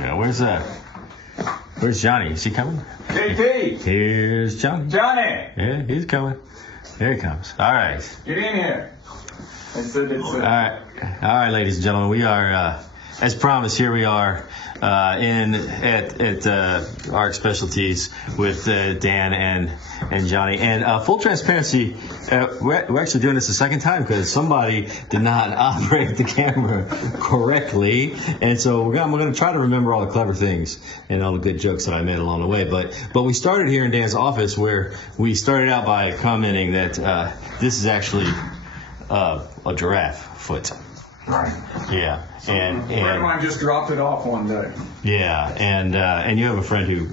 Yeah, where's Johnny? Is he coming? JT! Here's Johnny. Johnny! Yeah, he's coming. Here he comes. All right. Get in here. All right, ladies and gentlemen, we are, as promised, here we are at Arc Specialities with Dan and Johnny. And full transparency, we're actually doing this the second time because somebody did not operate the camera correctly, and so I'm going to try to remember all the clever things and all the good jokes that I made along the way. But we started here in Dan's office where we started out by commenting that this is actually a giraffe foot. Right. Yeah. So a friend of mine just dropped it off one day. Yeah, and you have a friend who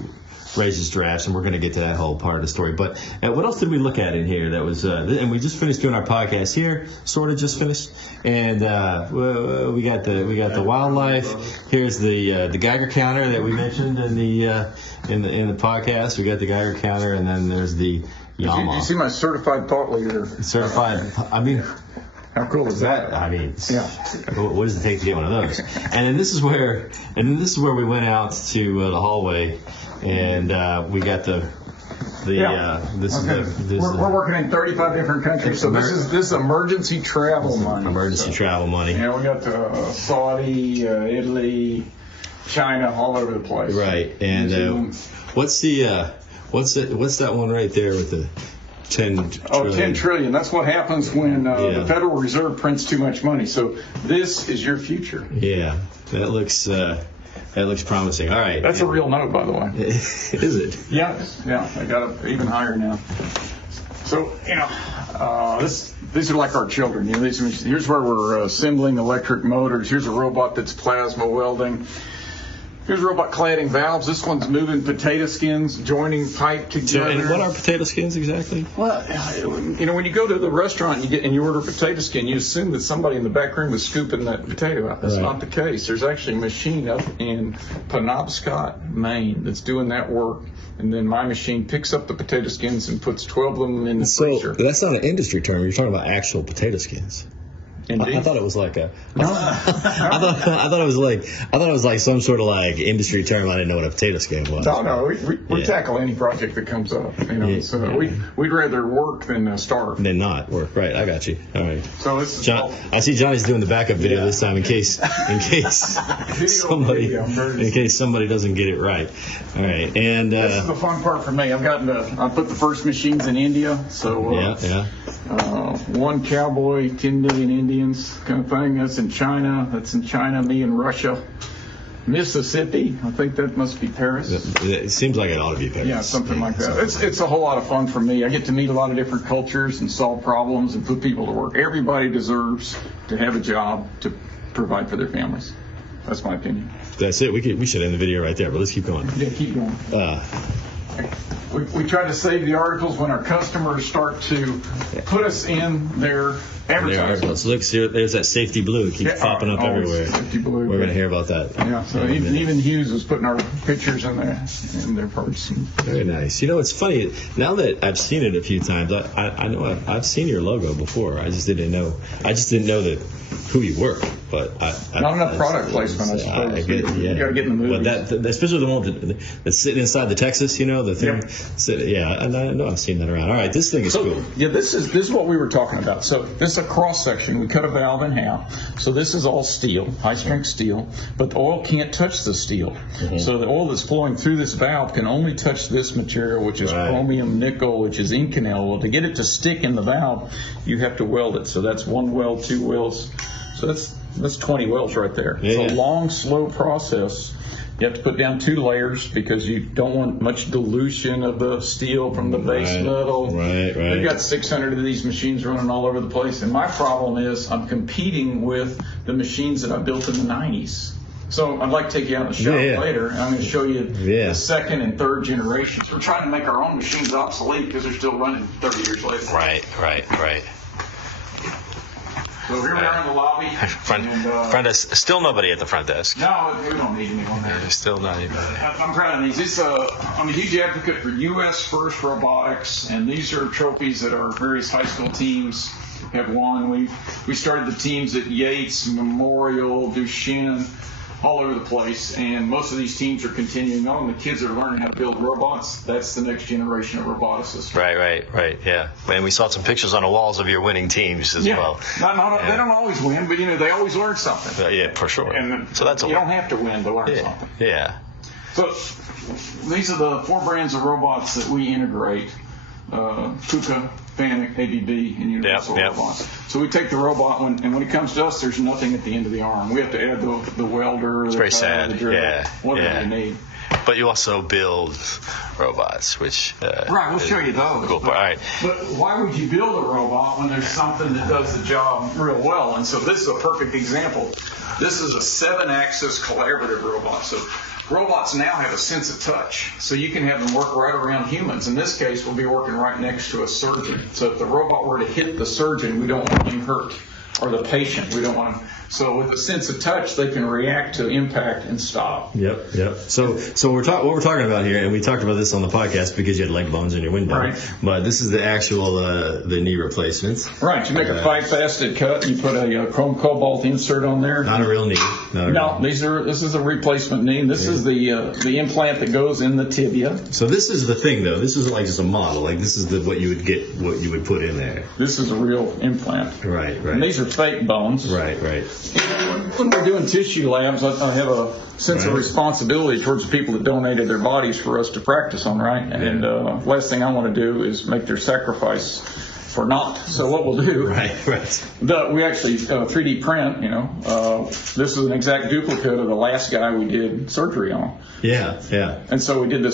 raises giraffes, and we're going to get to that whole part of the story. But what else did we look at in here? That was, and we just finished doing our podcast here, sort of just finished, and we got the wildlife. Here's the Geiger counter that we mentioned in the podcast. We got the Geiger counter, and then there's the Yamaha. You see my certified thought leader. Certified. I mean. How cool is that? I mean, yeah. What does it take to get one of those? And then this is where we went out to the hallway, and we got we're working in 35 different countries, so this is emergency travel money. Emergency travel money. Yeah, we got Saudi, Italy, China, all over the place. Right, and what's that one right there with the 10 trillion. Oh, 10 trillion. That's what happens when the Federal Reserve prints too much money. So this is your future. Yeah, that looks promising. All right. That's a real note, by the way. Is it? Yeah. I got it even higher now. So, these are like our children. Here's where we're assembling electric motors. Here's a robot that's plasma welding. Here's a robot cladding valves. This one's moving potato skins, joining pipe together. And what are potato skins exactly? Well, when you go to the restaurant and you order potato skin, you assume that somebody in the back room is scooping that potato out. That's not the case. There's actually a machine up in Penobscot, Maine, that's doing that work. And then my machine picks up the potato skins and puts 12 of them in the freezer. So that's not an industry term. You're talking about actual potato skins. I thought it was like I thought it was like some sort of like industry term. I didn't know what a potato skin was. No, we tackle any project that comes up. So we'd rather work than starve. Than not work. Right, I got you. All right. So this is I see Johnny's doing the backup video this time in case somebody doesn't get it right. All right, and this is the fun part for me. I put the first machines in India. So one cowboy, 10 million Indians. Kind of thing. That's in China. Me in Russia. Mississippi. I think that must be Paris. It seems like it ought to be Paris. Yeah, something like that. It's a whole lot of fun for me. I get to meet a lot of different cultures and solve problems and put people to work. Everybody deserves to have a job to provide for their families. That's my opinion. That's it. We should end the video right there, but let's keep going. Yeah, keep going. We try to save the articles when our customers start to put us in their advertisements. Look, there's that safety blue. It keeps popping up everywhere. Safety blue. We're going to hear about that. Yeah, so even Hughes was putting our pictures in their parts. Very nice. It's funny. Now that I've seen it a few times, I know I've seen your logo before. I just didn't know that who you were. But not enough product placement, I suppose. You got to get in the movies. But especially the one that's sitting inside the Texas, the thing. Yeah, and I know I've seen that around. All right, this thing is cool. Yeah, this is what we were talking about. So this is a cross section. We cut a valve in half. So this is all steel, high strength steel, but the oil can't touch the steel. Mm-hmm. So the oil that's flowing through this valve can only touch this material, which is chromium nickel, which is Inconel. Well, to get it to stick in the valve, you have to weld it. So that's one weld, two welds. So that's 20 welds right there. Yeah. It's a long, slow process. You have to put down 2 layers because you don't want much dilution of the steel from the base metal. Right. We've got 600 of these machines running all over the place. And my problem is I'm competing with the machines that I built in the 90s. So I'd like to take you out in the shop later, and I'm going to show you the second and third generations. We're trying to make our own machines obsolete because they're still running 30 years later. Right. So here we are in the lobby. Front desk. Still nobody at the front desk. No, we don't need anyone there. Still not anybody. I'm proud of these. I'm a huge advocate for U.S. first robotics, and these are trophies that our various high school teams have won. We started the teams at Yates, Memorial, Duchenne. all over the place, and most of these teams are continuing on. The kids are learning how to build robots. That's the next generation of roboticists. Right. Yeah. And we saw some pictures on the walls of your winning teams as well. They don't always win, but they always learn something. Yeah, for sure. And so that's you don't have to win to learn something. Yeah. So these are the 4 brands of robots that we integrate: KUKA, FANUC, ABB, and Universal Robots. So we take the robot, and when it comes to us, there's nothing at the end of the arm. We have to add the welder, it's very sad. the drill, whatever you need. But you also build robots, which right. We'll show you those. Cool. All right. But why would you build a robot when there's something that does the job real well? And so this is a perfect example. This is a 7-axis collaborative robot. So robots now have a sense of touch, so you can have them work right around humans. In this case, we'll be working right next to a surgeon. So if the robot were to hit the surgeon, we don't want him hurt, or the patient, we don't want him. So with a sense of touch, they can react to impact and stop. Yep. So what we're talking about here, and we talked about this on the podcast because you had leg bones in your window. Right. But this is the actual the knee replacements. Right. You make a 5-faceted cut. You put a chrome cobalt insert on there. Not a real knee. This is a replacement knee. And this is the implant that goes in the tibia. So this is the thing, though. This is like just a model. Like this is what you would put in there. This is a real implant. Right. And these are fake bones. Right. When we're doing tissue labs, I have a sense of responsibility towards the people that donated their bodies for us to practice on, right? And last thing I want to do is make their sacrifice for naught. So what we'll do, we actually 3D print, this is an exact duplicate of the last guy we did surgery on. Yeah. And so we did the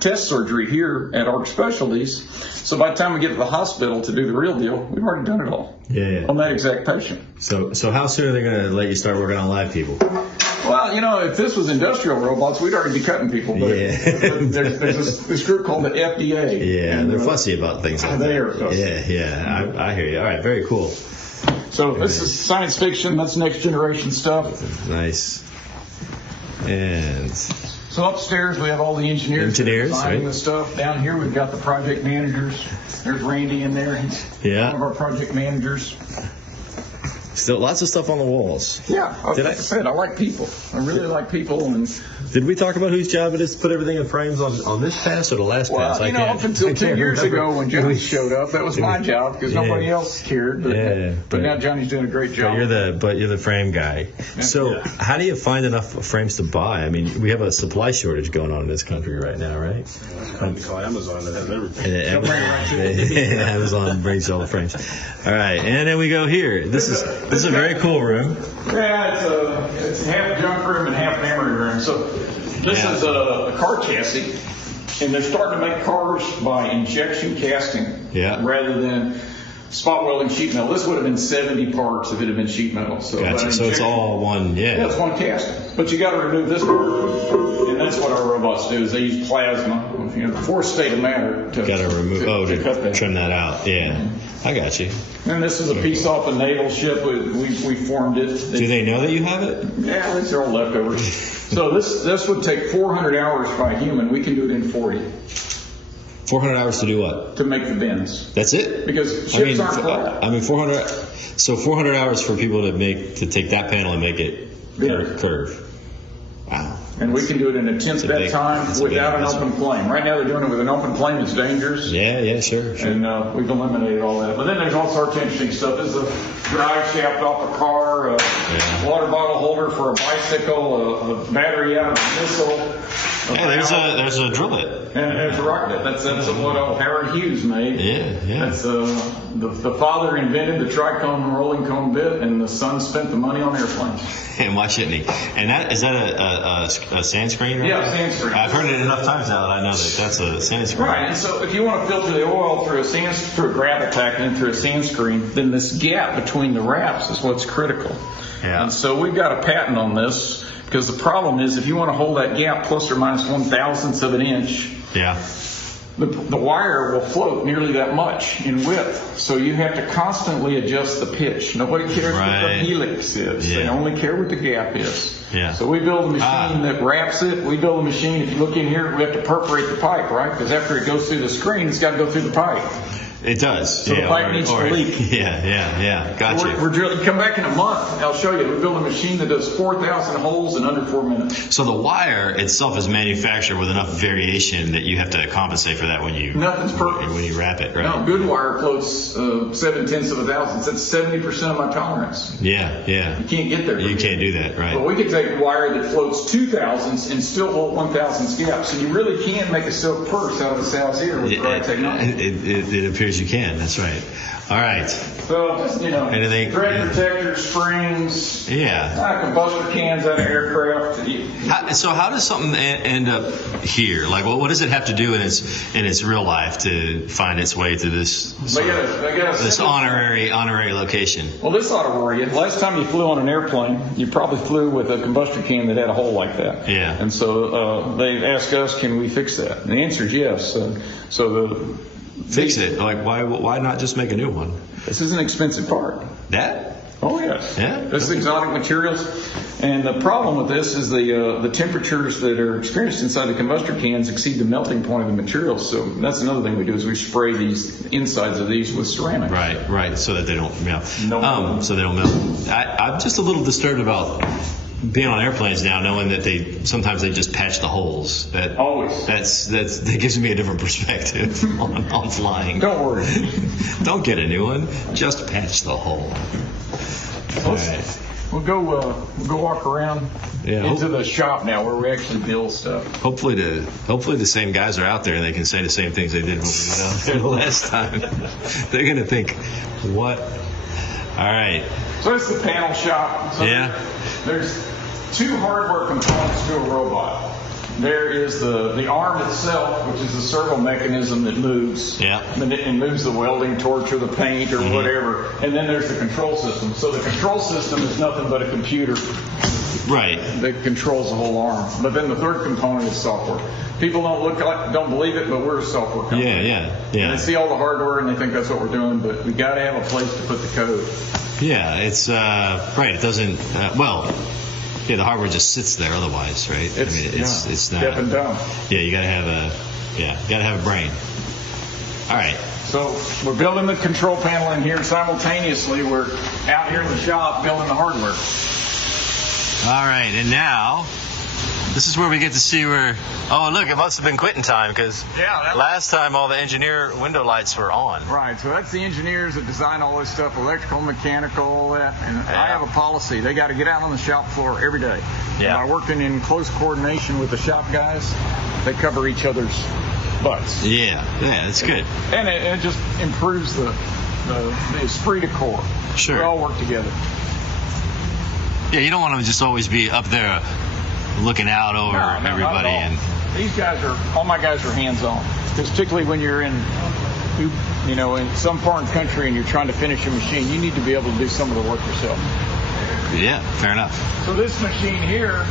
test surgery here at Arc Specialties. So by the time we get to the hospital to do the real deal, we've already done it all. Yeah. On that exact patient. So how soon are they going to let you start working on live people? Well, if this was industrial robots, we'd already be cutting people. But there's this group called the FDA. Yeah, and they're fussy about things like that. They are fussy. Yeah, I hear you. All right, very cool. So this is science fiction. That's next generation stuff. Nice. And so upstairs we have all the engineers designing the stuff. Down here we've got the project managers. There's Randy in there. He's one of our project managers. Still lots of stuff on the walls. Yeah, like I said, I like people. I really like people. And did we talk about whose job it is to put everything in frames on this pass or the last pass? Up until 2 years ago when Johnny showed up, that was my job because nobody else cared. But now Johnny's doing a great job. But you're the frame guy. So how do you find enough frames to buy? I mean, we have a supply shortage going on in this country right now, right? We call Amazon that have everything. Amazon brings all the frames. All right, and then we go here. This is a very cool room. Yeah, it's half junk room and half memory room. So this is a car chassis, and they're starting to make cars by injection casting rather than spot welding sheet metal. This would have been 70 parts if it had been sheet metal. So, so it's all one, Yeah, it's one casting. But you got to remove this part, and that's what our robots do. Is they use plasma, fourth state of matter to to trim that out. Yeah, I got you. And this is a piece off a naval ship. We formed it. Do they know that you have it? Yeah, these are all leftovers. So this would take 400 hours by a human. We can do it in 40. 400 hours to do what? To make the bends. That's it? Because ships aren't flat. 400. So 400 hours for people to take that panel and make it curve. Wow. And we can do it in a tenth that time without an open flame. Right now they're doing it with an open flame. It's dangerous. Yeah, sure. And we've eliminated all that. But then there's all sorts of interesting stuff. This is a drive shaft off a car, a water bottle holder for a bicycle, a battery out of a missile. There's a drill bit. And there's a rocket bit. That's what Howard Hughes made. Yeah. That's the father invented the tricone rolling cone bit, and the son spent the money on airplanes. And why shouldn't he? And is that a sand screen? Yeah, sand screen. I've heard it enough times now that I know that's a sand screen. Right, and so if you want to filter the oil through a gravel pack and through a sand screen, then this gap between the wraps is what's critical. Yeah. And so we've got a patent on this. Because the problem is, if you want to hold that gap plus or minus 1/1000th of an inch, the wire will float nearly that much in width. So you have to constantly adjust the pitch. Nobody cares what the helix is. They only care what the gap is. Yeah. So we build a machine that wraps it. We build a machine, if you look in here, we have to perforate the pipe, right? Because after it goes through the screen, it's got to go through the pipe. It does. So the pipe needs to leak. Yeah. Gotcha. We're drilling. Come back in a month. I'll show you. We're building a machine that does 4,000 holes in under 4 minutes. So the wire itself is manufactured with enough variation that you have to compensate for that when you Nothing's perfect. when you wrap it, right? No, good wire floats 7/10 of a thousandth. That's 70% of my tolerance. Yeah. You can't get there. You can't do that, right? But we could take wire that floats 2,000ths and still hold 1,000 gap. So you really can make a silk purse out of a sow's ear with the right technology. It appears you can. That's right. All right. So just, Anything? thread protectors, springs, combustor cans out of aircraft. So how does something end up here? Like, what does it have to do in its real life to find its way to this this honorary location? Well, this ought to worry you. Last time you flew on an airplane, you probably flew with a combustion can that had a hole like that. Yeah. And so they asked us, can we fix that? And the answer is yes. Fix it? Like, why not just make a new one? This is an expensive part. That? Oh, yes. Yeah. This is exotic materials. And the problem with this is the temperatures that are experienced inside the combustor cans exceed the melting point of the materials. So that's another thing we do is we spray these insides of these with ceramic. Right. So that they don't melt. So they don't melt. I'm just a little disturbed about being on airplanes now, knowing that sometimes they just patch the holes. That gives me a different perspective on flying. Don't worry. Don't get a new one. Just patch the hole. All right. We'll go walk around into the shop now where we actually build stuff. Hopefully the same guys are out there and they can say the same things they did when we went out there the last time. They're gonna think, what? All right. So it's the panel shop. So there's two hardware components to a robot. There is the arm itself, which is the servo mechanism that moves. Yeah. And it moves the welding torch or the paint or whatever. And then there's the control system. So the control system is nothing but a computer. Right. That controls the whole arm. But then the third component is software. People don't believe it, but we're a software company. Yeah. And they see all the hardware and they think that's what we're doing, but we got to have a place to put the code. Yeah, it's right. It doesn't. The hardware just sits there otherwise, right? It's not. Deaf and dumb. Yeah, you gotta have a brain. All right. So we're building the control panel in here, and simultaneously we're out here in the shop building the hardware. All right, and now this is where we get to see where. Oh, look! It must have been quitting time because last time all the engineer window lights were on. Right. So that's the engineers that design all this stuff, electrical, mechanical, all that. And I have a policy: they got to get out on the shop floor every day. Yeah. And by working in close coordination with the shop guys, they cover each other's butts. Yeah, that's good. And it just improves the esprit de corps. Sure. We all work together. Yeah, you don't want to just always be up there looking out over everybody. And these guys all my guys are hands-on, because particularly when you're in some foreign country and you're trying to finish a machine, you need to be able to do some of the work yourself. Yeah, fair enough. So this machine here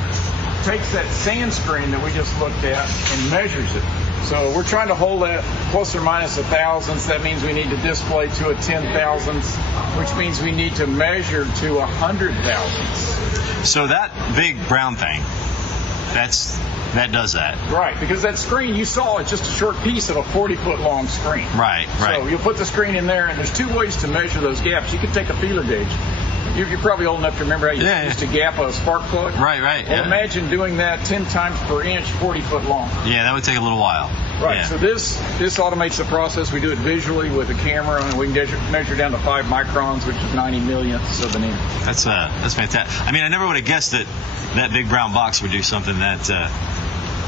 takes that sand screen that we just looked at and measures it. So we're trying to hold that plus or minus a thousandth. That means we need to display to a 10,000th, which means we need to measure to 100,000th. So that big brown thing, that does that. Right, because that screen you saw is just a short piece of a 40-foot long screen. Right. So you'll put the screen in there, and there's two ways to measure those gaps. You can take a feeler gauge. You're probably old enough to remember how you used to gap a spark plug. Right. Well, imagine doing that 10 times per inch, 40 foot long. Yeah, that would take a little while. Right. Yeah. So this automates the process. We do it visually with a camera, and we can measure down to 5 microns, which is 90 millionths of an inch. That's fantastic. I mean, I never would have guessed that big brown box would do something that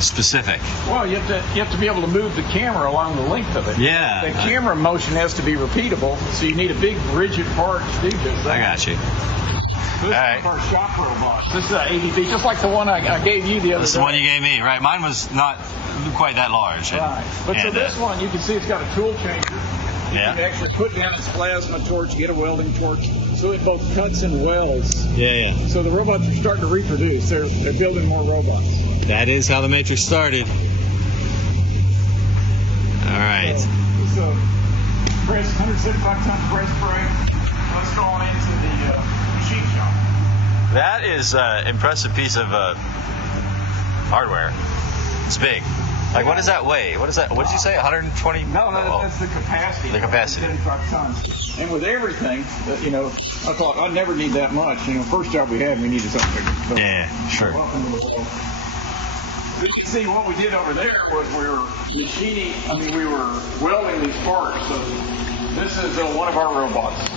specific. Well, you have to be able to move the camera along the length of it. Yeah. The camera motion has to be repeatable, so you need a big rigid part to do just that. I got you. This is our shop robot. This is an ADB, just like the one I gave you the other day. This is the one you gave me, right? Mine was not quite that large. Right. But so this one, you can see it's got a tool changer. You can actually put down its plasma torch, get a welding torch, so it both cuts and welds. Yeah. So the robots are starting to reproduce. They're building more robots. That is how the Matrix started. All right. So, it's a press, 175-ton press spray. Let's go on into the machine shop. That is an impressive piece of hardware. It's big. Like, what does that weigh? What did you say? 120? No, that's the capacity. The capacity. 75 tons. And with everything, I thought I'd never need that much. First job we had, we needed something bigger. So, Yeah, sure. See, what we did over there was we were we were welding these parts. So this is one of our robots.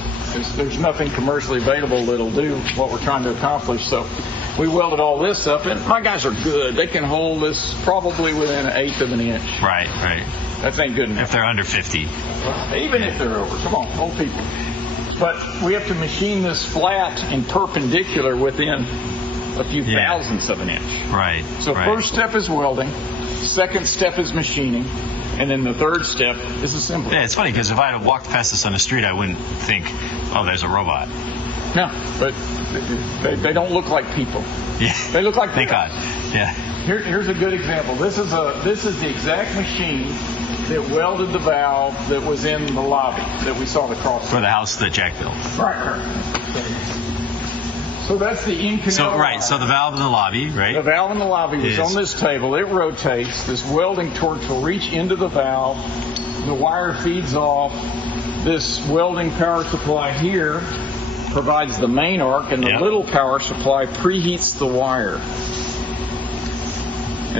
There's nothing commercially available that'll do what we're trying to accomplish. So we welded all this up, and my guys are good. They can hold this probably within 1/8 of an inch. Right. That ain't good enough. If they're under 50. Even if they're over. Come on, old people. But we have to machine this flat and perpendicular within a few thousandths of an inch. Right. So first step is welding. Second step is machining. And then the third step is assembly. Yeah, it's funny because if I had walked past this on the street, I wouldn't think, oh, there's a robot. No, but they don't look like people. Yeah. They look like Thank God. Yeah. Here's a good example. This is the exact machine that welded the valve that was in the lobby that we saw the cross. For the house that Jack built. Right. So that's the in-canal. So the valve in the lobby, right? The valve in the lobby is on this table. It rotates. This welding torch will reach into the valve. The wire feeds off. This welding power supply here provides the main arc, and the little power supply preheats the wire.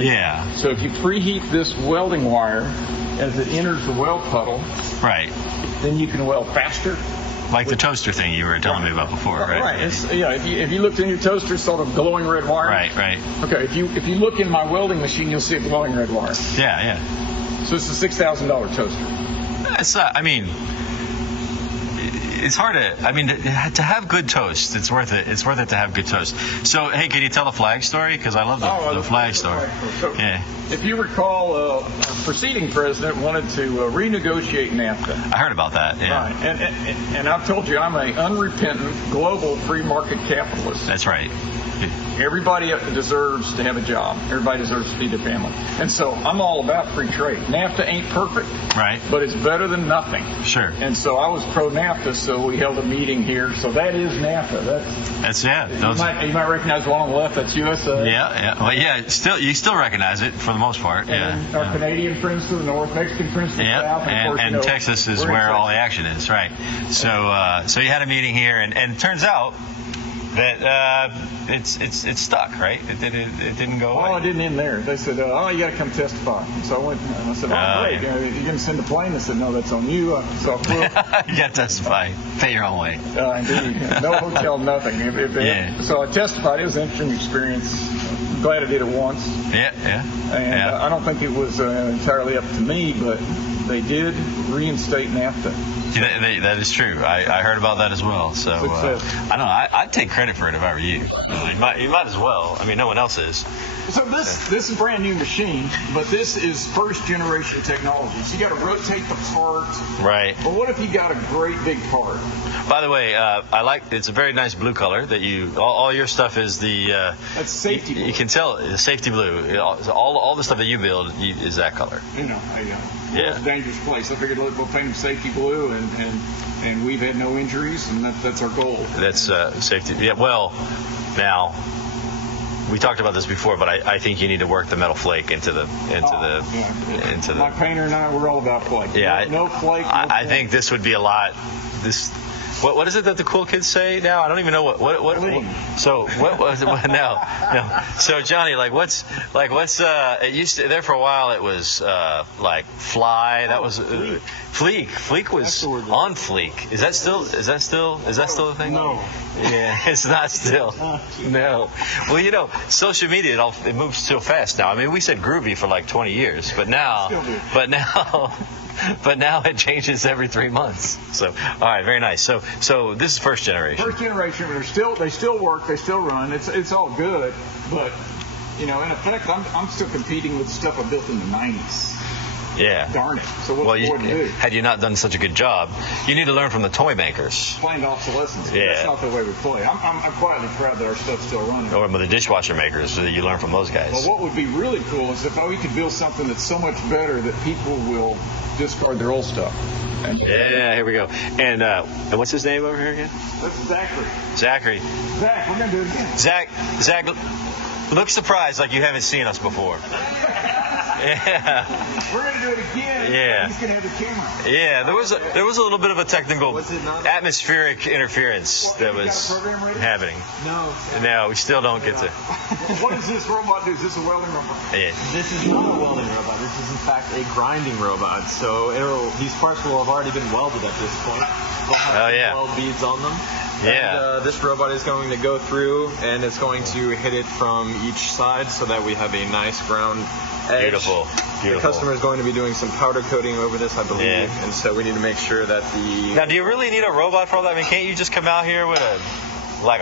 Yeah. So if you preheat this welding wire as it enters the weld puddle, right, then you can weld faster. Like the toaster thing you were telling me about before, right? Right. If you looked in your toaster, sort of glowing red wire. Right. Okay. If you look in my welding machine, you'll see a glowing red wire. Yeah. So it's a $6,000 toaster. It's it's hard to have good toast. It's worth it. It's worth it to have good toast. So, hey, can you tell the flag story? Because I love the flag story. So, yeah. If you recall, our preceding president wanted to renegotiate NAFTA. I heard about that. Yeah. Right. And I've told you I'm an unrepentant global free market capitalist. That's right. Everybody deserves to have a job. Everybody deserves to feed their family. And so I'm all about free trade. NAFTA ain't perfect, right? But it's better than nothing. Sure. And so I was pro-NAFTA, so we held a meeting here. So that is NAFTA. That's You might recognize the one on the left. That's USA. Yeah. Well, yeah. You still recognize it for the most part. And our Canadian friends to the north, Mexican friends to the south, and, of course, Texas is where all the action is, right? So you had a meeting here, and it turns out that it's stuck, right? It didn't go away. Oh, it didn't end there. They said, you got to come testify. And so I went, and I said, great. Yeah. You're going to send a plane? They said, no, that's on you. So I flew. You got to testify. Pay your own way. Indeed. No hotel, nothing. So I testified. It was an interesting experience. I'm glad I did it once. Yeah. And I don't think it was entirely up to me, but they did reinstate NAFTA. That is true. I heard about that as well. So I know I'd take credit for it if I were you. You might as well. I mean, no one else is. So this is a brand new machine, but this is first generation technology. So you got to rotate the part. Right. But what if you got a great big part? By the way, it's a very nice blue color that all your stuff is the. That's safety blue. You can tell the safety blue. All the stuff that you build is that color. It's a dangerous place. I figured we'll paint them safety blue, and we've had no injuries, and that's our goal. That's safety. Yeah. Well, now we talked about this before, but I think you need to work the metal flake into the. My painter and I, we're all about flake. Yeah. No flake. I think this would be a lot. What is it that the cool kids say now? I don't even know what. So what was it? No. So Johnny, it used to there for a while. It was like fly. That was fleek. Fleek was on fleek. Is that still a thing? No. Yeah, it's not still. No. Well, social media it moves so fast now. I mean, we said groovy for like 20 years, but now. But now it changes every 3 months. So, all right, very nice. So this is first generation. First generation, but they still work, they still run. It's all good, but in effect, I'm still competing with stuff I built in the '90s. Yeah. Darn it. So what's the point to do? Had you not done such a good job, you need to learn from the toy makers. Planned obsolescence. Yeah. That's not the way we play. I'm quietly proud that our stuff's still running. Or the dishwasher makers, you learn from those guys. Well, what would be really cool is if we could build something that's so much better that people will discard their old stuff. Yeah, here we go. And what's his name over here again? That's Zachary. Zachary. Zach, we're going to do it again. Zach, look surprised like you haven't seen us before. Yeah. We're going to do it again. Yeah. He's going to have the camera. Yeah, there was a little bit of a technical Was it not? atmospheric interference that you got was a program ready? happening. No. No, we still don't get to. What does this robot do? Is this a welding robot? Yeah. This is not a welding robot. This is in fact a grinding robot. So these parts will have already been welded at this point. They'll have weld beads on them. Yeah. And this robot is going to go through and it's going to hit it from each side so that we have a nice ground edge. Beautiful. The customer is going to be doing some powder coating over this, I believe. Yeah. And so we need to make sure that Now, do you really need a robot for all that? I mean, can't you just come out here with a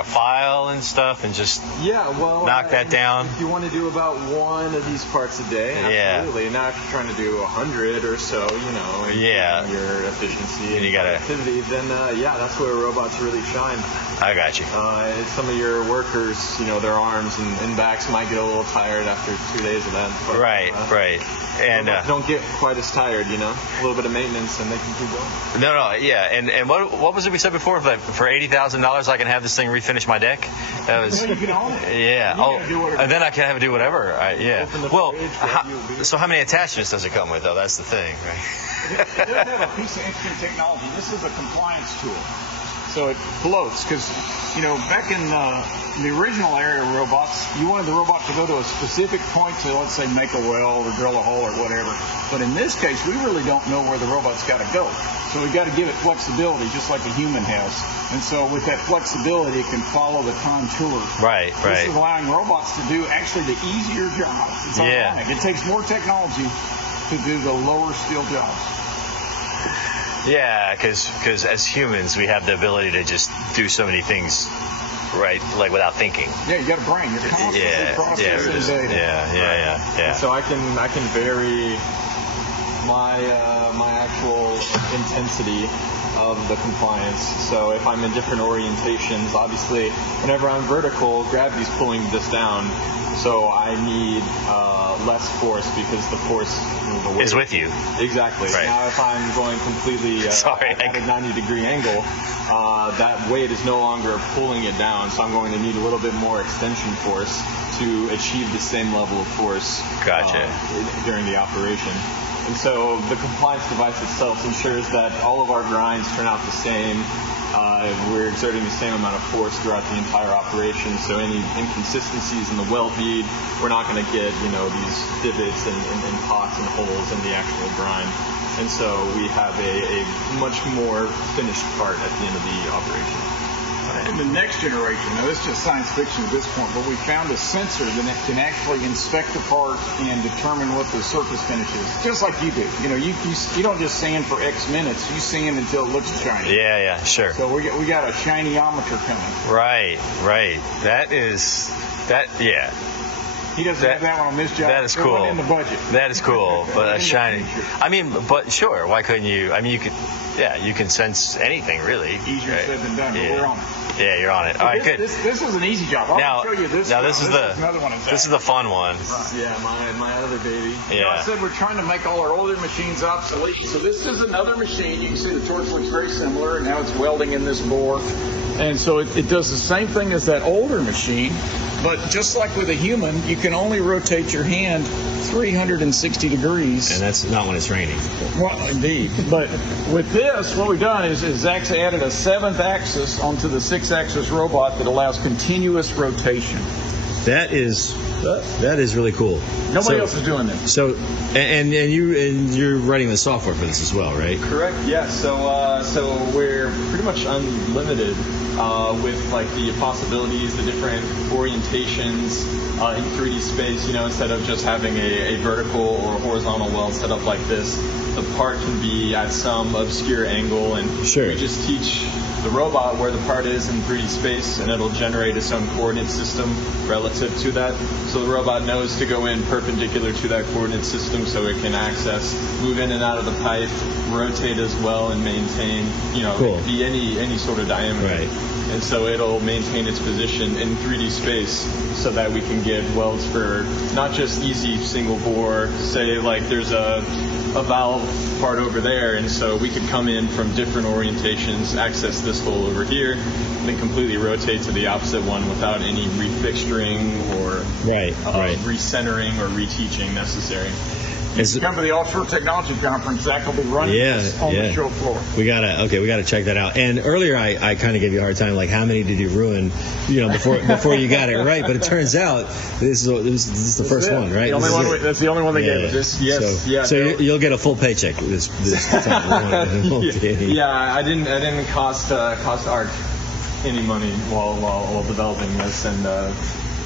file and stuff and just knock that down? If you want to do about one of these parts a day, absolutely. Now, if you're trying to do 100 or so, and your efficiency and productivity, then that's where robots really shine. I got you. Some of your workers, their arms and backs might get a little tired after 2 days of that. But, right. And don't get quite as tired, a little bit of maintenance and they can keep going. And what was it we said before? For $80,000, I can have this thing refinish my deck. That was You can own it. yeah. And then I can have it do whatever. Open the Well, fridge, so how many attachments does it come with, though? That's the thing, right? It does have a piece of interesting technology. This is a compliance tool. So it floats because, back in the original era of robots, you wanted the robot to go to a specific point to, let's say, make a weld or drill a hole or whatever. But in this case, we really don't know where the robot's got to go. So we've got to give it flexibility just like a human has. And so with that flexibility, it can follow the contour. Right. This is allowing robots to do actually the easier job. It's ironic. It takes more technology to do the lower skill jobs. Yeah, because as humans, we have the ability to just do so many things, right? Like without thinking. Yeah, you got a brain. You're constantly processing data. Yeah. So I can vary my actual intensity of the compliance. So if I'm in different orientations, obviously, whenever I'm vertical, gravity's pulling this down. So I need less force because the force is with you. Exactly. Right. Now if I'm going completely at a 90-degree angle, that weight is no longer pulling it down. So I'm going to need a little bit more extension force to achieve the same level of force during the operation. And so the compliance device itself ensures that all of our grinds turn out the same. We're exerting the same amount of force throughout the entire operation. So any inconsistencies in the weld bead, we're not going to get, these divots and pots and holes in the actual grind. And so we have a much more finished part at the end of the operation. In the next generation, now this is just science fiction at this point, but we found a sensor that can actually inspect the part and determine what the surface finish is, just like you do. You don't just sand for X minutes; you sand until it looks shiny. Yeah, sure. So we got a shinyometer coming. Right. He doesn't have that one on this job. That is cool. It wasn't in the budget. That is cool, but shiny. But sure, why couldn't you? I mean, you can sense anything really. Easier said than done, but we're on it. Yeah, you're on it. All right, good. This is an easy job. I'll show you this. Now this is another one. This is the fun one. Right. Yeah, my other baby. Yeah. I said we're trying to make all our older machines obsolete. So this is another machine. You can see the torch looks very similar. Now it's welding in this bore. And so it does the same thing as that older machine. But just like with a human, you can only rotate your hand 360 degrees. And that's not when it's raining. Well, indeed. But with this, what we've done is Zach's added a 7th axis onto the 6-axis robot that allows continuous rotation. That is really cool. Nobody else is doing this. So, and you're writing the software for this as well, right? Correct. Yeah. So we're pretty much unlimited with like the possibilities, the different orientations in 3D space. Instead of just having a vertical or horizontal weld set up like this, the part can be at some obscure angle, and we just teach the robot where the part is in 3D space, and it'll generate its own coordinate system relative to that. So the robot knows to go in perpendicular to that coordinate system, so it can access, move in and out of the pipe, rotate as well, and maintain, it could be any sort of diameter. Right. And so it'll maintain its position in 3D space so that we can get welds for not just easy single bore, say like there's a a valve part over there, and so we could come in from different orientations, access this hole over here, and then completely rotate to the opposite one without any refixturing or recentering or reteaching necessary. Come to the Offshore Technology Conference. Zach will be running this on the show floor. We gotta check that out. And earlier I kind of gave you a hard time, like how many did you ruin, before you got it right? But it turns out this is the first one, right? That's the only one they gave us. So you'll get a full paycheck this time. I didn't cost Arc any money while developing this, and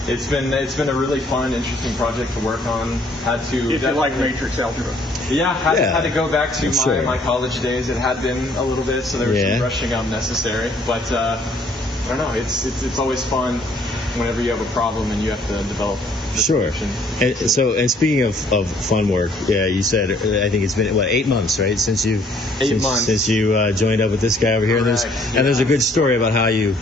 it's been a really fun, interesting project to work on. Had to if you like matrix algebra. Had to go back to my college days. It had been a little bit, so there was some brushing up necessary. But I don't know. It's always fun whenever you have a problem and you have to develop. Sure. And speaking of fun work, you said I think it's been 8 months, right? Since you joined up with this guy over here. And there's a good story about how you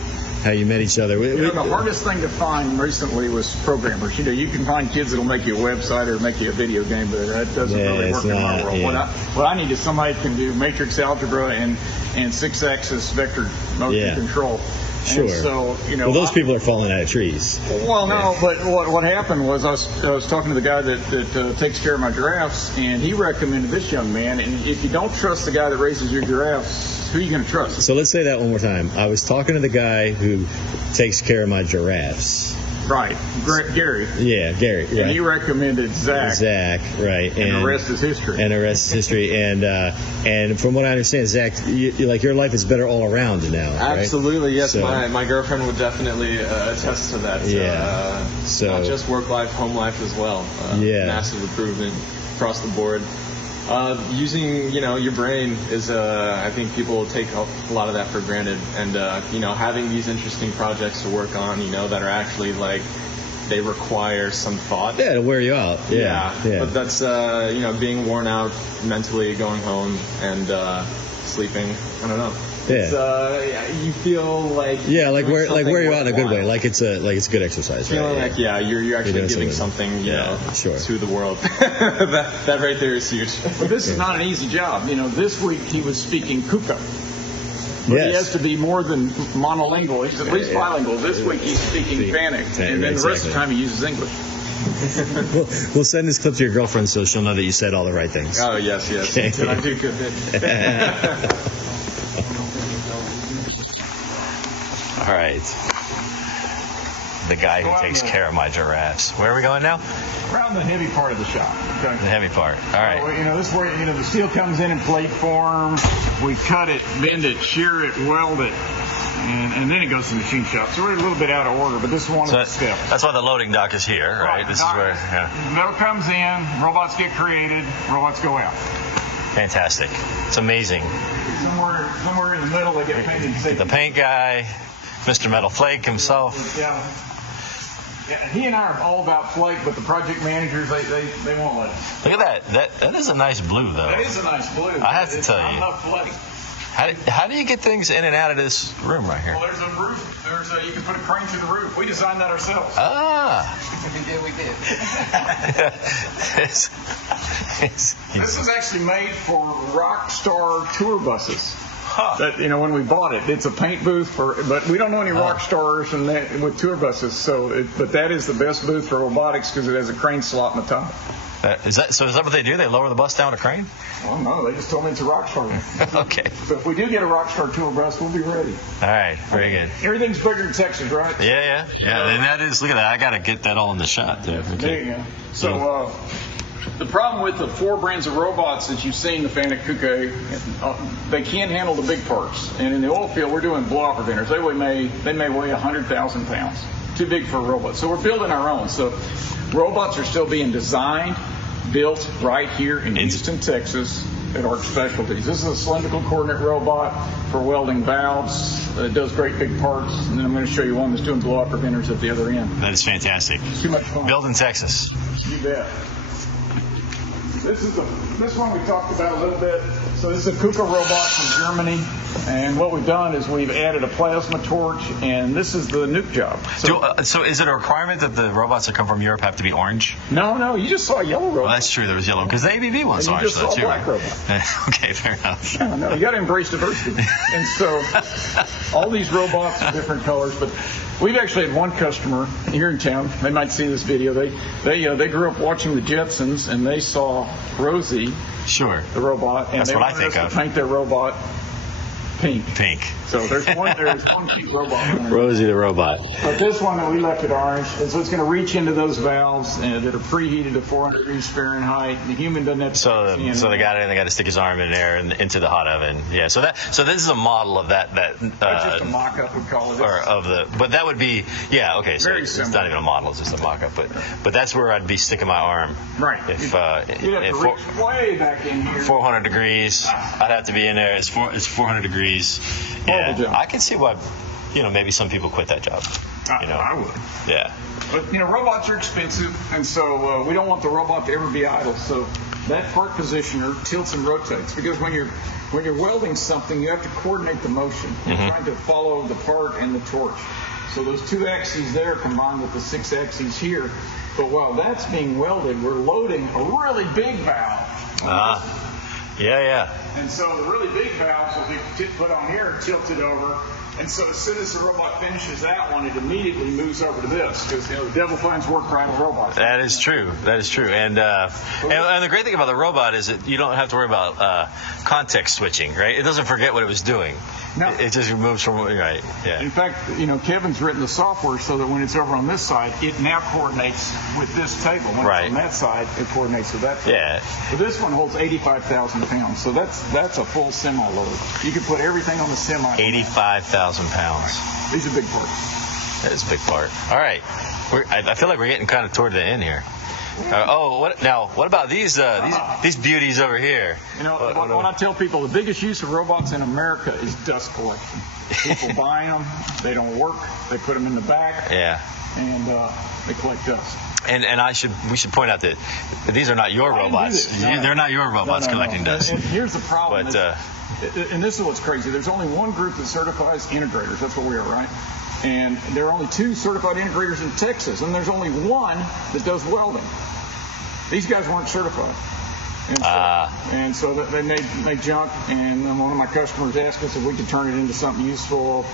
met each other. The hardest thing to find recently was programmers. You can find kids that'll make you a website or make you a video game, but that doesn't really work in my world. Yeah. What I need is somebody who can do matrix algebra and 6-axis vector motion control. Sure. And so, well, those people are falling out of trees. Well, no, but what happened was I was talking to the guy that takes care of my giraffes, and he recommended this young man. And if you don't trust the guy that raises your giraffes, who are you going to trust? So let's say that one more time. I was talking to the guy who takes care of my giraffes. Right, Gary. Yeah, Gary. Right. And he recommended Zach. Right. And the rest is history. And from what I understand, Zach, your life is better all around now. Absolutely, right? yes. So, my girlfriend would definitely attest to that. So not just work life, home life as well. Massive improvement across the board. Using your brain is I think people take a lot of that for granted, and having these interesting projects to work on that are actually they require some thought. It'll wear you out. But that's being worn out mentally, going home and sleeping. I don't know. You feel like wear you out in a good way, like it's good exercise. Feeling like you're actually giving something to the world. that right there is huge. But this is not an easy job. This week he was speaking Kuka. But he has to be more than monolingual. He's at least bilingual. This week he's speaking Fanic, and then the rest of the time he uses English. We'll send this clip to your girlfriend so she'll know that you said all the right things. Oh yes. Okay. Did I do good? All right. The guy who takes care of my giraffes. Where are we going now? Around the heavy part of the shop. Okay? The heavy part. All right. This is where the steel comes in plate form. We cut it, bend it, shear it, weld it, and then it goes to the machine shop. So we're a little bit out of order, but this is one of the steps. That's why the loading dock is here, right? This is where. Metal comes in, robots get created, robots go out. Fantastic. It's amazing. Somewhere in the middle, they get painted. The paint guy. Mr. Metal Flake himself. Yeah, he and I are all about flake, but the project managers, they won't let us. Look at that. That is a nice blue, though. That is a nice blue. I have to tell you. I love flake. How do you get things in and out of this room right here? Well, there's a roof. You can put a crane through the roof. We designed that ourselves. We did. This is actually made for Rockstar tour buses. That when we bought it, it's a paint booth but we don't know any rock stars with tour buses. But that is the best booth for robotics because it has a crane slot in the top. Is that what they do? They lower the bus down a crane? Well, no, they just told me it's a Rockstar. Okay. So if we do get a Rockstar tour bus, we'll be ready. All right, very good. Everything's bigger in Texas, right? Yeah. And that is. Look at that. I got to get that all in the shot there. Okay. There you go. So. The problem with the 4 brands of robots that you've seen, the Fanic Kuke, they can't handle the big parts. And in the oil field, we're doing blow-off preventers. They may weigh 100,000 pounds. Too big for a robot. So we're building our own. So robots are still being designed, built right here in Houston, Texas at Arc Specialities. This is a cylindrical coordinate robot for welding valves. It does great big parts. And then I'm going to show you one that's doing blow-off preventers at the other end. That is fantastic. It's too much fun. Built in Texas. You bet. This one we talked about a little bit. So this is a KUKA robot from Germany, and what we've done is we've added a plasma torch, and this is the nuke job. So is it a requirement that the robots that come from Europe have to be orange? No, you just saw a yellow robot. Well, that's true. There was yellow because the ABB one's And you orange just though saw a too. black Right? robot. Okay, fair enough. No, you got to embrace diversity. And so all these robots are different colors, but we've actually had one customer here in town. They might see this video. They grew up watching the Jetsons, and they saw Rosie, Sure. the robot, and That's they what I wanted think us of. to paint their robot pink. Pink. So there's one cute robot. Rosie the robot. But this one that we left it orange, and so it's going to reach into those valves that are preheated to 400 degrees Fahrenheit. The human doesn't have to. So they got to stick his arm in there and into the hot oven. Yeah. So this is a model of that. That's just a mock-up, we call it. Or of the, but that would be, yeah, okay, so Very it's similar. not even a model, it's just a mock-up, but that's where I'd be sticking my arm. Right. If You'd have to reach way back in here. 400 degrees, I'd have to be in there. It's 400 degrees. Horrible job. I can see why, maybe some people quit that job. I would. Yeah. But, robots are expensive, and so we don't want the robot to ever be idle. So that part positioner tilts and rotates, because when you're welding something, you have to coordinate the motion. You're trying to follow the part and the torch. So those two axes there combined with the 6 axes here. But while that's being welded, we're loading a really big valve. Yeah. And so the really big valves will be put on here and tilted over. And so as soon as the robot finishes that one, it immediately moves over to this, because the devil finds work right in robots. That is true. And the great thing about the robot is that you don't have to worry about context switching, right? It doesn't forget what it was doing. No. It just moves from right. Yeah. In fact, Kevin's written the software so that when it's over on this side, it now coordinates with this table. When it's on that side, it coordinates with that table. Yeah. But this one holds 85,000 pounds, so that's a full semi-load. You can put everything on the semi. 85,000 pounds. These are big parts. That is a big part. All right. I feel like we're getting kind of toward the end here. What about these beauties over here? When I tell people the biggest use of robots in America is dust collection. People buying them, they don't work, they put them in the back, and they collect dust. And we should point out that these are not your robots. They're not your robots collecting dust. And here's the problem. But and this is what's crazy. There's only one group that certifies integrators. That's what we are, right? And there are only 2 certified integrators in Texas, and there's only one that does welding. These guys weren't certified. And so they made junk, and one of my customers asked us if we could turn it into something useful.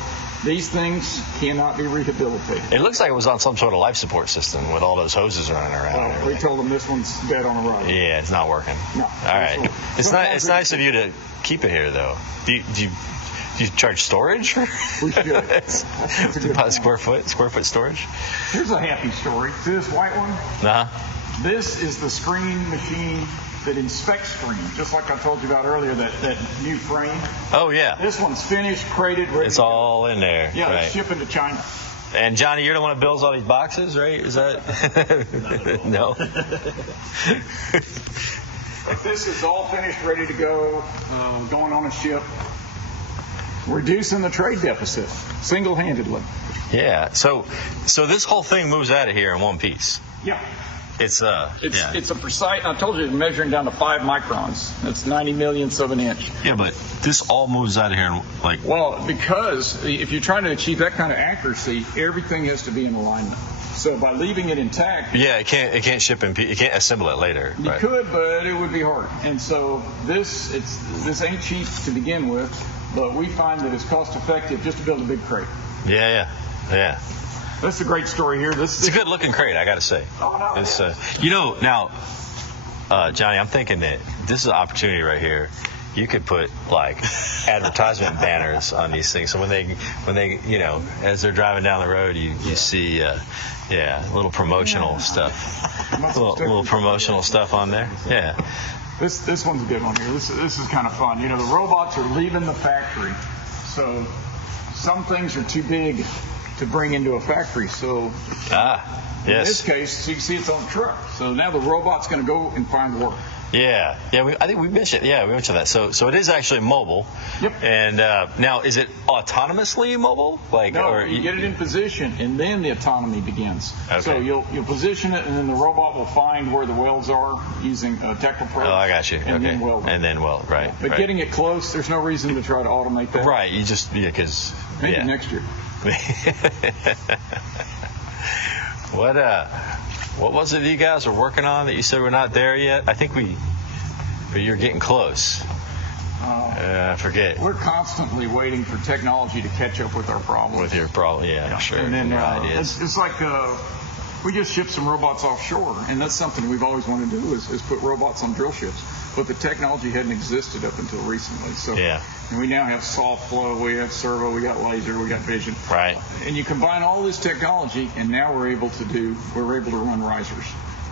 These things cannot be rehabilitated. It looks like it was on some sort of life support system with all those hoses running around. We told them this one's dead on the road. Yeah, it's not working. No. All right. It's nice of you to keep it here, though. Do you charge storage? We should. About square foot storage? Here's a happy story. See this white one? This is the screen machine that inspects screens, just like I told you about earlier, that new frame. Oh, yeah. This one's finished, crated, ready. It's all in there. Yeah, right. It's shipping to China. And Johnny, you're the one that builds all these boxes, right? Is that? No. This is all finished, ready to go, going on a ship. Reducing the trade deficit single-handedly. Yeah. So this whole thing moves out of here in one piece. Yeah. It's a precise. I told you it's measuring down to 5 microns. That's 90 millionths of an inch. Yeah, but this all moves out of here in Well, because if you're trying to achieve that kind of accuracy, everything has to be in alignment. So by leaving it intact, it can't ship in. You can't assemble it later. You could, but it would be hard. And so this ain't cheap to begin with, but we find that it's cost effective just to build a big crate. Yeah. That's a great story here. It's a good looking crate, I got to say. Oh, no. It's, now, Johnny, I'm thinking that this is an opportunity right here. You could put advertisement banners on these things, so when they as they're driving down the road, you see little promotional stuff, little promotional stuff on there. Yeah. This one's a good one here. This is kind of fun. The robots are leaving the factory, so some things are too big to bring into a factory. So in this case, you can see it's on a truck. So now the robot's going to go and find work. Yeah. I think we mentioned. Yeah, we mentioned that. So it is actually mobile. Yep. And now, is it autonomously mobile? No, you get it in position, and then the autonomy begins. Okay. So you'll position it, and then the robot will find where the welds are using a technoprobe. Oh, I got you. And then weld them. And then weld, right. But getting it close, there's no reason to try to automate that. Right. You just because Maybe next year. What was it you guys were working on that you said we're not there yet? I think but you're getting close. I forget. We're constantly waiting for technology to catch up with our problems. With your problem, yeah, sure. And then ideas. it's like we just shipped some robots offshore, and that's something we've always wanted to do is put robots on drill ships. But the technology hadn't existed up until recently. So and we now have soft flow, we have servo, we got laser, we got vision. Right. And you combine all this technology, and now we're able to run risers.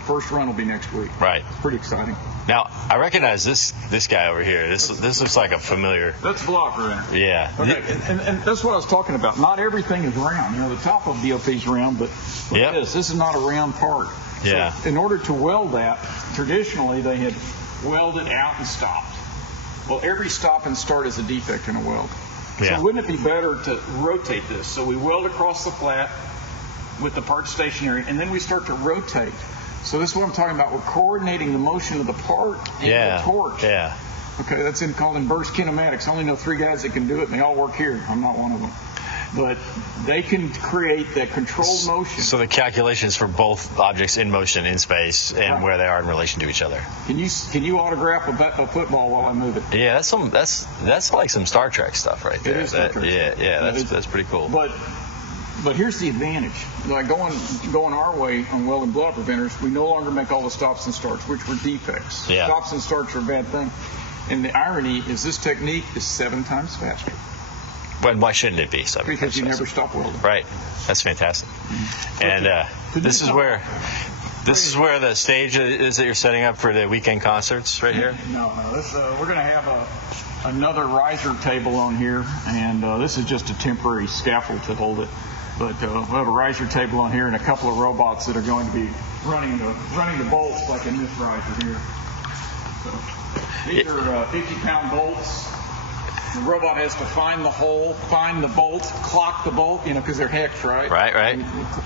First run will be next week. Right. It's pretty exciting. Now I recognize this guy over here. This looks like a familiar. That's block right there. Yeah. Okay, and that's what I was talking about. Not everything is round. You know, the top of BOP is round, but this is not a round part. Yeah. So in order to weld that, traditionally they had welded out and stopped. Well, every stop and start is a defect in a weld. Yeah. So wouldn't it be better to rotate this? So we weld across the flat with the part stationary, and then we start to rotate. So this is what I'm talking about. We're coordinating the motion of the part and the torque. Yeah. Okay, that's called inverse kinematics. I only know 3 guys that can do it, and they all work here. I'm not one of them. But they can create that controlled motion. So the calculations for both objects in motion in space and where they are in relation to each other. Can you autograph a football while I move it? Yeah, that's like some Star Trek stuff right there. It is Star Trek. Yeah, that's pretty cool. But here's the advantage. Like going our way on welding blowout preventers, we no longer make all the stops and starts, which were defects. Yeah. Stops and starts are a bad thing. And the irony is this technique is 7 times faster. But why shouldn't it be? Because you never stop welding. Right. That's fantastic. And this is where the stage is that you're setting up for the weekend concerts right here? No. We're going to have another riser table on here, and this is just a temporary scaffold to hold it. But we'll have a riser table on here and a couple of robots that are going to be running the bolts like in this riser here. So these are 50-pound bolts. The robot has to find the hole, find the bolt, clock the bolt, because they're hex, right? Right.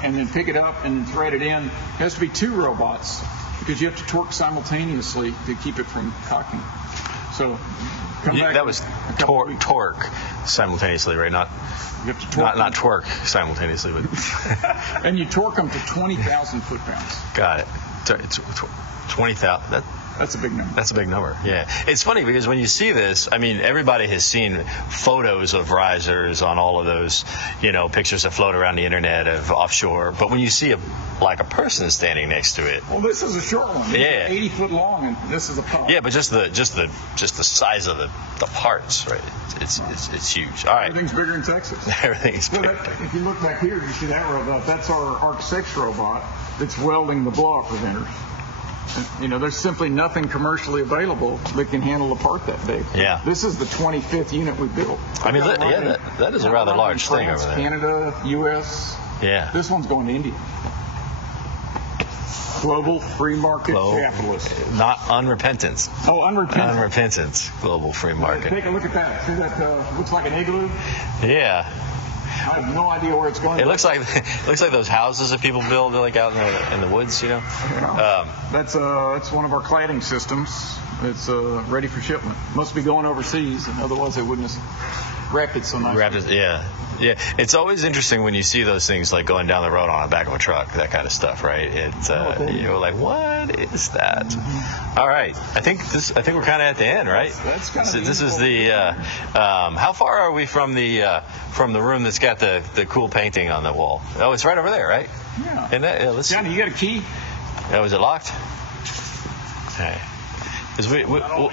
And then pick it up and thread it in. It has to be 2 robots because you have to torque simultaneously to keep it from cocking. So that was torque simultaneously, right? Not twerk simultaneously, but and you torque them to 20,000 foot-pounds. Got it. It's 20,000. That's a big number. That's a big number, yeah. It's funny because when you see this, I mean, everybody has seen photos of risers on all of those, pictures that float around the internet of offshore. But when you see a person standing next to it, well, this is a short one. Yeah, 80 foot long, and this is a pump. Yeah, but just the size of the parts, right? It's huge. All right. Everything's bigger in Texas. Everything's bigger. If you look back here, you see that robot. That's our Arc 6 robot that's welding the blowout preventers. There's simply nothing commercially available that can handle a part that big. Yeah. This is the 25th unit we built. I mean, that is a rather large thing over there. Canada, U.S. Yeah. This one's going to India. Global free market capitalist. Not unrepentant. Oh, unrepentant. Unrepentant. Global free market. Take a look at that. See that looks like an igloo? Yeah. I have no idea where it's going. It looks like those houses that people build like out in the woods, That's one of our cladding systems. It's ready for shipment. Must be going overseas, and otherwise they wouldn't have wrapped it so nicely. Yeah. It's always interesting when you see those things like going down the road on the back of a truck, that kind of stuff, right? You're like, what is that? Mm-hmm. All right, I think we're kind of at the end, right? That's kind of. This is the. How far are we from the room that's got the cool painting on the wall? Oh, it's right over there, right? Yeah. And Johnny, you got a key? Oh, is it locked? Okay. Well.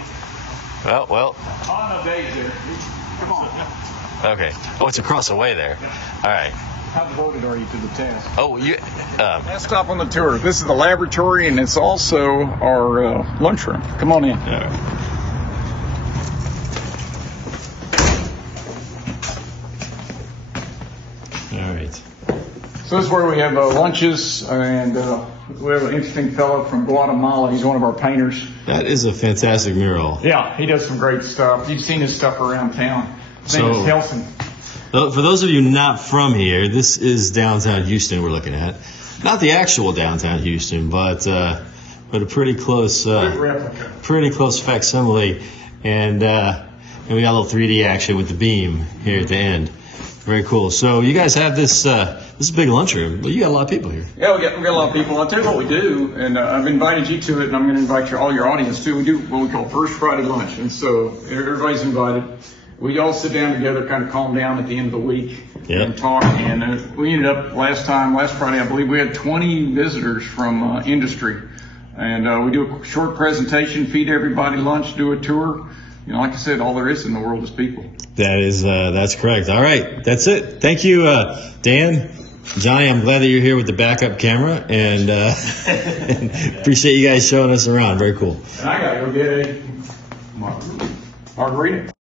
Oh, no, Dave's there. Come on. Okay. Oh, it's across the way there. All right. How devoted are you to the task? Oh, Last stop on the tour. This is the laboratory, and it's also our lunchroom. Come on in. All right. So this is where we have lunches, and we have an interesting fellow from Guatemala. He's one of our painters. That is a fantastic mural. Yeah, he does some great stuff. You've seen his stuff around town. His name is Helson. For those of you not from here, this is downtown Houston we're looking at. Not the actual downtown Houston, but a pretty close facsimile, and we got a little 3D action with the beam here at the end. Very cool. So you guys have this this big lunchroom. Well, you got a lot of people here. Yeah, we got a lot of people. I'll tell you what we do, and I've invited you to it, and I'm going to invite all your audience too. We do what we call First Friday lunch, and so everybody's invited. We all sit down together, kind of calm down at the end of the week and talk. And we ended up last Friday, I believe we had 20 visitors from industry. And we do a short presentation, feed everybody lunch, do a tour. You know, like I said, all there is in the world is people. That's correct. All right, that's it. Thank you, Dan. Johnny, I'm glad that you're here with the backup camera, and appreciate you guys showing us around. Very cool. And I got to go get a margarita.